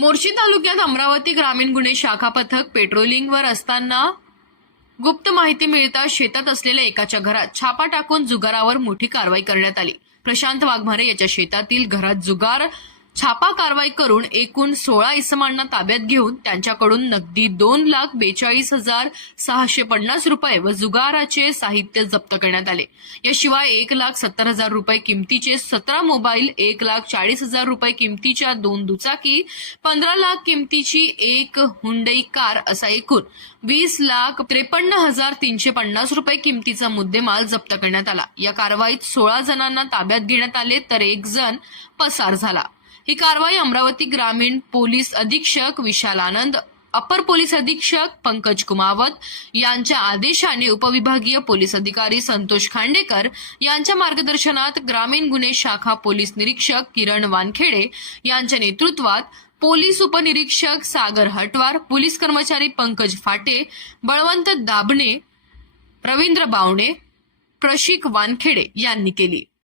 मोर्शी तालुक्यात अमरावती ग्रामीण गुन्हे शाखा पथक पेट्रोलिंगवर असताना गुप्त माहिती मिळताच शेतात असलेल्या एकाच्या घरात छापा टाकून जुगारावर मोठी कारवाई करण्यात आली. प्रशांत वाघमारे याच्या शेतातील घरात जुगार छापा कारवाई करून एकूण सोळा इसमांना ताब्यात घेऊन त्यांच्याकडून नगदी दोन लाख बेचाळीस हजार सहाशे पन्नास रुपये व जुगाराचे साहित्य जप्त करण्यात आले. याशिवाय एक लाख सत्तर हजार रुपये किमतीचे सतरा मोबाईल एक लाख चाळीस हजार रुपये किमतीच्या दोन दुचाकी पंधरा लाख किमतीची एक हुंडई कार असा एकूण वीस लाख त्रेपन्न हजार तीनशे पन्नास रुपये किमतीचा मुद्देमाल जप्त करण्यात आला. या कारवाईत सोळा जणांना ताब्यात घेण्यात आले तर एक जण पसार झाला. ही कारवाई अमरावती ग्रामीण पोलीस अधीक्षक विशाल आनंद अपर पोलीस अधीक्षक पंकज कुमावत यांच्या आदेशाने उपविभागीय पोलीस अधिकारी संतोष खांडेकर यांच्या मार्गदर्शनात ग्रामीण गुन्हे शाखा पोलीस निरीक्षक किरण वानखेडे यांच्या नेतृत्वात पोलीस उपनिरीक्षक सागर हटवार पोलीस कर्मचारी पंकज फाटे बळवंत दाबणे रवींद्र बावणे प्रशिक वानखेडे यांनी केली.